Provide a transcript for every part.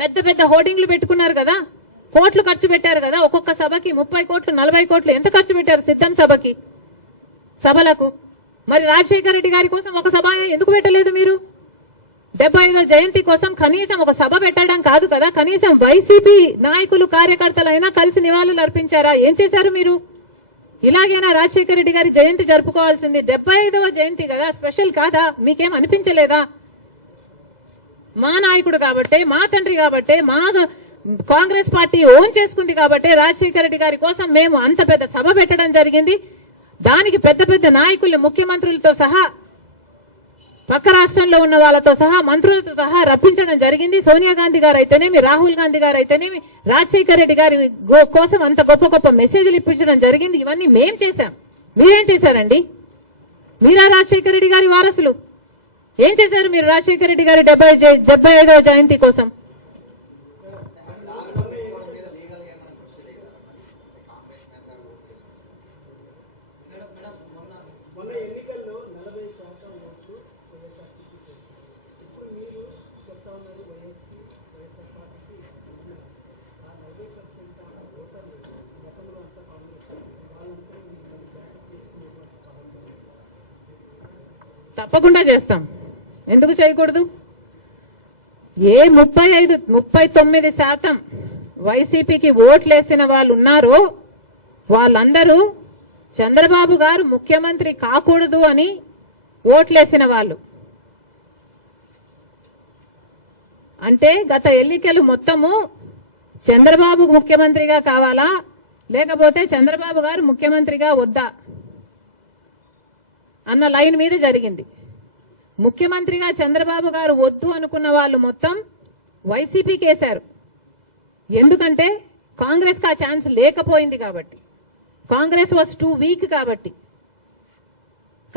పెద్ద పెద్ద హోర్డింగ్లు పెట్టుకున్నారు కదా, కోట్లు ఖర్చు పెట్టారు కదా, ఒక్కొక్క సభకి 30 కోట్లు 40 కోట్లు ఎంత ఖర్చు పెట్టారు సిద్ధం సభకి సభలకు. మరి రాజశేఖర రెడ్డి గారి కోసం ఒక సభ ఎందుకు పెట్టలేదు మీరు? 75వ జయంతి కోసం కనీసం ఒక సభ పెట్టడం కాదు కదా, కనీసం వైసీపీ నాయకులు కార్యకర్తలైనా కలిసి నివాళులు అర్పించారా? ఏం చేశారు మీరు? ఇలాగైనా రాజశేఖర రెడ్డి గారి జయంతి జరుపుకోవాల్సింది. 75వ జయంతి కదా, స్పెషల్ కాదా? మీకేం అనిపించలేదా? మా నాయకుడు కాబట్టే, మా తండ్రి కాబట్టే, మా కాంగ్రెస్ పార్టీ ఓన్ చేసుకుంది కాబట్టే రాజశేఖర రెడ్డి గారి కోసం మేము అంత పెద్ద సభ పెట్టడం జరిగింది. దానికి పెద్ద పెద్ద నాయకులు, ముఖ్యమంత్రులతో సహా, పక్క రాష్ట్రంలో ఉన్న వాళ్ళతో సహా, మంత్రులతో సహా రప్పించడం జరిగింది. సోనియా గాంధీ గారు అయితేనేమి, రాహుల్ గాంధీ గారు అయితేనేమి రాజశేఖర రెడ్డి గారి కోసం అంత గొప్ప గొప్ప మెసేజ్లు ఇప్పించడం జరిగింది. ఇవన్నీ మేం చేశాం. మీరేం చేశారండి? మీరా రాజశేఖర రెడ్డి గారి వారసులు? ఏం చేశారు మీరు రాజశేఖర రెడ్డి గారి 75వ జయంతి కోసం? తప్పకుండా చేస్తాం. ఎందుకు చేయకూడదు? ఏ 39% వైసీపీకి ఓట్లేసిన వాళ్ళు ఉన్నారో వాళ్ళందరూ చంద్రబాబు గారు ముఖ్యమంత్రి కాకూడదు అని ఓట్లేసిన వాళ్ళు. అంటే గత ఎన్నికలు మొత్తము చంద్రబాబు ముఖ్యమంత్రిగా కావాలా, లేకపోతే చంద్రబాబు గారు ముఖ్యమంత్రిగా వద్దా అన్న లైన్ మీద జరిగింది. ముఖ్యమంత్రిగా చంద్రబాబు గారు వద్దు అనుకున్న వాళ్ళు మొత్తం వైసీపీకి వేశారు. ఎందుకంటే కాంగ్రెస్ కి ఆ ఛాన్స్ లేకపోయింది కాబట్టి, కాంగ్రెస్ వాజ్ టూ వీక్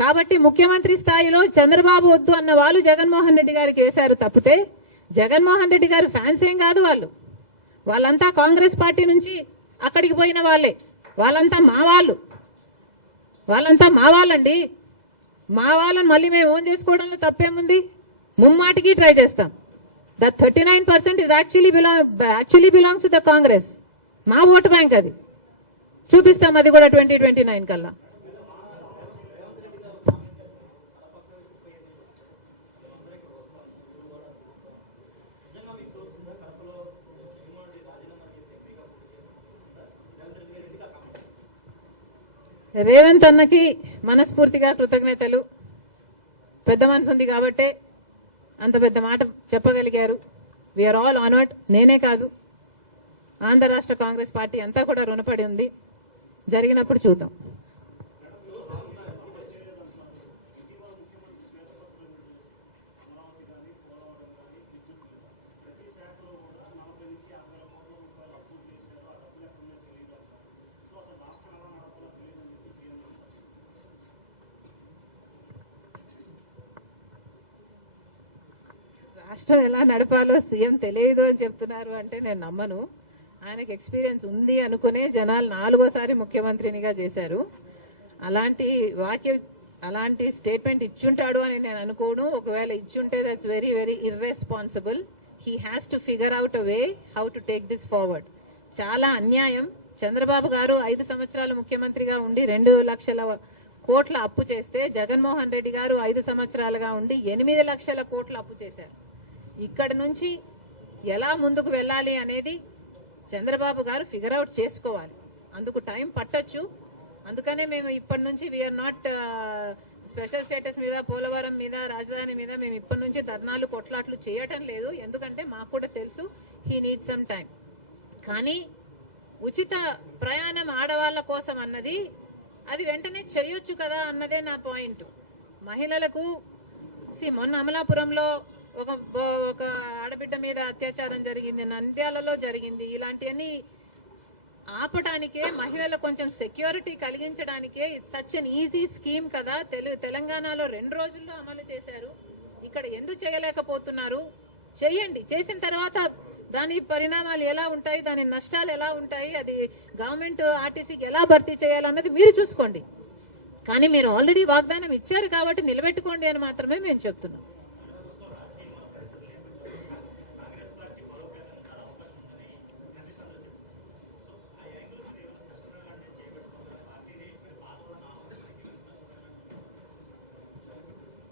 కాబట్టి ముఖ్యమంత్రి స్థాయిలో చంద్రబాబు వద్దు అన్న వాళ్ళు జగన్మోహన్ రెడ్డి గారికి వేశారు తప్పితే జగన్మోహన్ రెడ్డి గారు ఫ్యాన్స్ ఏం కాదు. వాళ్ళంతా కాంగ్రెస్ పార్టీ నుంచి అక్కడికి పోయిన వాళ్ళే. వాళ్ళంతా మా వాళ్ళండి. మా వాళ్ళని మళ్ళీ మేము ఓన్ చేసుకోవడంలో తప్పేముంది? ముమ్మాటికి ట్రై చేస్తాం. That 39% is actually belongs to the Congress. మా ఓటు బ్యాంక్ అది. చూపిస్తాం అది కూడా 2029 కల్లా. రేవంత్ అన్నకి మనస్ఫూర్తిగా కృతజ్ఞతలు. పెద్ద మనసు ఉంది కాబట్టే అంత పెద్ద మాట చెప్పగలిగారు. We are all honoured. నేనే కాదు, ఆంధ్ర రాష్ట్ర కాంగ్రెస్ పార్టీ అంతా కూడా రుణపడి ఉంది. జరిగినప్పుడు చూద్దాం. రాష్ట్రం ఎలా నడపాలో సీఎం తెలియదు అని చెప్తున్నారు అంటే నేను నమ్మను. ఆయనకు ఎక్స్పీరియన్స్ ఉంది అనుకునే జనాలు 4వసారి ముఖ్యమంత్రినిగా చేశారు. అలాంటి స్టేట్మెంట్ ఇచ్చుంటాడు అని నేను అనుకోను. ఒకవేళ ఇచ్చుంటే that's very very irresponsible. He has to figure out a way how to take this forward. చాలా అన్యాయం. చంద్రబాబు గారు 5 సంవత్సరాలు ముఖ్యమంత్రిగా ఉండి 2 లక్షల కోట్ల అప్పు చేస్తే జగన్మోహన్ రెడ్డి గారు 5 సంవత్సరాలుగా ఉండి 8 లక్షల కోట్ల అప్పు చేశారు. ఇక్కడ నుంచి ఎలా ముందుకు వెళ్ళాలి అనేది చంద్రబాబు గారు ఫిగర్ అవుట్ చేసుకోవాలి. అందుకు టైం పట్టొచ్చు. అందుకనే మేము ఇప్పటి నుంచి వీఆర్ నాట్ స్పెషల్ స్టేటస్ మీద, పోలవరం మీద, రాజధాని మీద మేము ఇప్పటి నుంచి ధర్నాలు కొట్లాట్లు చేయటం లేదు. ఎందుకంటే మాకు కూడా తెలుసు హీ నీడ్ సమ్ టైం. కానీ ఉచిత ప్రయాణం ఆడవాళ్ల కోసం అన్నది అది వెంటనే చేయొచ్చు కదా అన్నదే నా పాయింట్. మహిళలకు మొన్న అమలాపురంలో ఒక ఆడబిడ్డ మీద అత్యాచారం జరిగింది, నంద్యాలలో జరిగింది. ఇలాంటివన్నీ ఆపడానికే, మహిళలకు కొంచెం సెక్యూరిటీ కలిగించడానికే సచ్ అన్ ఈజీ స్కీమ్ కదా. తెలంగాణలో 2 రోజుల్లో అమలు చేశారు. ఇక్కడ ఎందుకు చేయలేకపోతున్నారు? చేయండి. చేసిన తర్వాత దాని పరిణామాలు ఎలా ఉంటాయి, దాని నష్టాలు ఎలా ఉంటాయి, అది గవర్నమెంట్ ఆర్టీసీకి ఎలా భర్తీ చేయాలన్నది మీరు చూసుకోండి. కానీ మీరు ఆల్రెడీ వాగ్దానం ఇచ్చారు కాబట్టి నిలబెట్టుకోండి అని మాత్రమే మేము చెప్తున్నాం.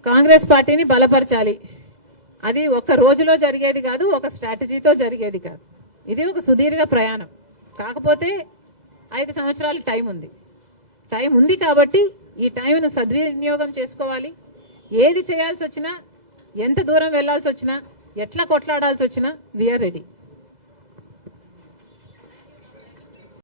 కాంగ్రెస్ పార్టీని బలపరచాలి. అది ఒక్క రోజులో జరిగేది కాదు, ఒక స్ట్రాటజీతో జరిగేది కాదు. ఇది ఒక సుదీర్ఘ ప్రయాణం. కాకపోతే 5 సంవత్సరాల టైం ఉంది. టైం ఉంది కాబట్టి ఈ టైంను సద్వినియోగం చేసుకోవాలి. ఏది చేయాల్సి వచ్చినా, ఎంత దూరం వెళ్లాల్సి వచ్చినా, ఎట్లా కొట్లాడాల్సి వచ్చినా వీఆర్ రెడీ.